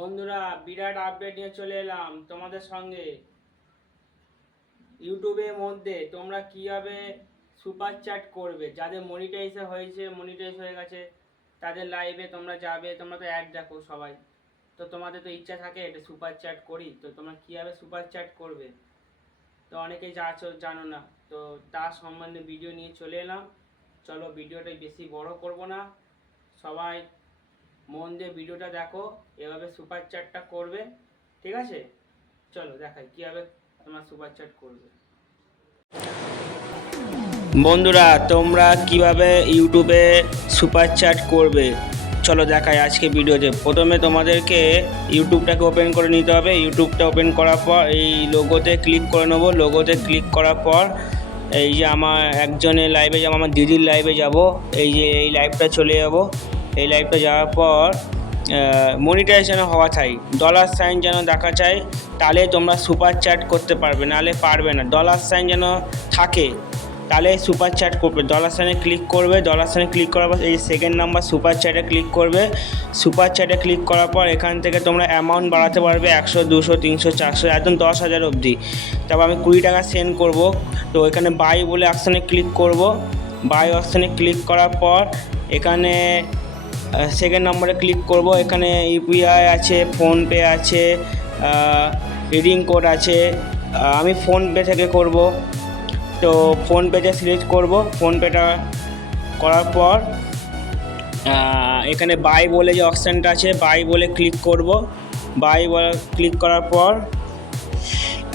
বন্ধুরা, বিরাট আপডেট নিয়ে চলে এলাম তোমাদের সঙ্গে। ইউটিউবের মধ্যে তোমরা কীভাবে সুপার চ্যাট করবে, যাদের মনিটাইজ হয়ে গেছে তাদের লাইভে তোমরা যাবে। তোমরা তো অ্যাড দেখো সবাই, তো তোমাদের তো ইচ্ছা থাকে এটা সুপার চ্যাট করি, তো তোমরা কীভাবে সুপার চ্যাট করবে তো অনেকেই জানো না। তো তার সম্বন্ধে ভিডিও নিয়ে চলে এলাম। চলো, ভিডিওটা বেশি বড় করব না, সবাই মন দিয়ে ভিডিওটা দেখো, এভাবে সুপার চ্যাটটা করবে, ঠিক আছে? চলো দেখাই কীভাবে তোমরা সুপার চ্যাট করবে। বন্ধুরা, তোমরা কিভাবে ইউটিউবে সুপার চ্যাট করবে চলো দেখাই আজকে ভিডিওতে। প্রথমে তোমাদেরকে ইউটিউবটাকে ওপেন করে নিতে হবে। ইউটিউবটা ওপেন করার পর এই লোগোতে ক্লিক করে নেবো। লোগোতে ক্লিক করার পর এই যে আমার একজনের লাইভে যাবো, আমার দিদির লাইভে যাব। এই যে এই লাইভটা চলে যাব। এই লাইভটা যাওয়ার পর মনিটাইজেশন হওয়া চাই, $সাইন যেন দেখা চাই, তাহলে তোমরা সুপার চ্যাট করতে পারবে, নাহলে পারবে না। $সাইন যেন থাকে, তাহলে সুপার চ্যাট করবে। $সাইনে ক্লিক করবে। $সাইনে ক্লিক করার পর এই সেকেন্ড নাম্বার সুপার চ্যাটে ক্লিক করবে। সুপার চ্যাটে ক্লিক করার পর এখান থেকে তোমরা অ্যামাউন্ট বাড়াতে পারবে 100, 200, 300, 400, একদম 10,000 অবধি। তারপর আমি 20 টাকা সেন্ড করব। তো এখানে বাই বলে অপশানে ক্লিক করব। বাই অপশানে ক্লিক করার পর এখানে সেকেন্ড নম্বরে ক্লিক করব। এখানে ইউপিআই আছে, ফোনপে আছে, রিডিং কোড আছে। আমি ফোনপে থেকে করব, তো ফোনপেটা সিলেক্ট করব। ফোনপেটা করার পর এখানে বাই বলে যে অপশানটা আছে, বাই বলে ক্লিক করব। বাই বলে ক্লিক করার পর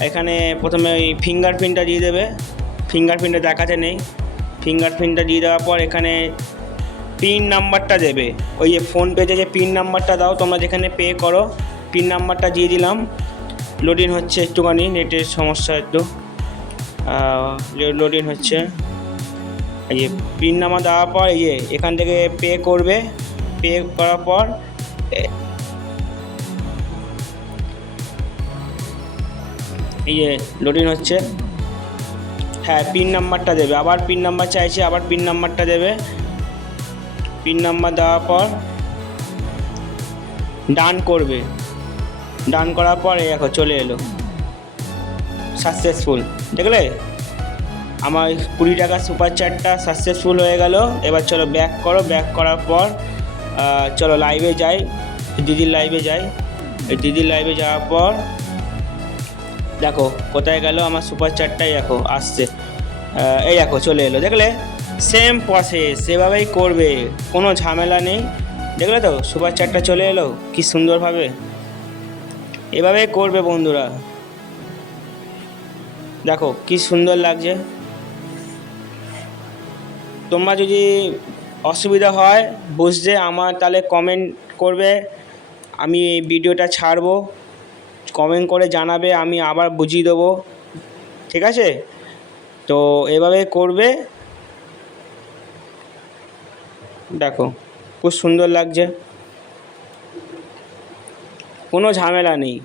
এখানে প্রথমে ওই ফিঙ্গারপ্রিন্টটা দিয়ে দেবে। ফিঙ্গারপ্রিন্টটা দেখাতে নেই। ফিঙ্গারপ্রিন্টটা দিয়ে দেওয়ার পর এখানে পিন নাম্বারটা দেবে। ওই যে ফোনপেতে যে পিন নাম্বারটা দাও তোমরা, যেখানে পে করো, পিন নাম্বারটা দিয়ে দিলাম। লোডিং হচ্ছে একটুখানি, নেটের সমস্যা একটু, লোডিং হচ্ছে। এই যে পিন নাম্বার দেওয়ার পর এই যে এখান থেকে পে করবে। পে করার পর এই যে লোডিং হচ্ছে। হ্যাঁ, পিন নাম্বারটা দেবে। আবার পিন নাম্বার চাইছে, আবার পিন নাম্বারটা দেবে। পিন নাম্বার দেওয়ার পর ডান করবে। ডান করার পর এই দেখো চলে এলো সাকসেসফুল। দেখলে আমার 20 টাকা সুপার চ্যাটটা সাকসেসফুল হয়ে গেল। এবার চলো ব্যাক করো। ব্যাক করার পর চলো লাইভে যাই, দিদির লাইভে যাই। এই দিদির লাইভে যাওয়ার পর দেখো কোথায় গেল আমার সুপার চ্যাটটাই, দেখো আসছে। এই দেখো চলে এলো, দেখলে? সেম প্রসেস, সেভাবেই করবে, কোনো ঝামেলা নেই। দেখলে তো সুপার চ্যাটটা চলে এলো কি সুন্দরভাবে। এভাবেই করবে বন্ধুরা, দেখো কি সুন্দর লাগছে। তোমরা যদি অসুবিধা হয় বুঝতে আমার, তাহলে কমেন্ট করবে, আমি এই ভিডিওটা ছাড়বো, কমেন্ট করে জানাবে, আমি আবার বুঝিয়ে দেবো, ঠিক আছে? তো এভাবে করবে, দেখো খুব সুন্দর লাগছে, কোনো ঝামেলা নেই।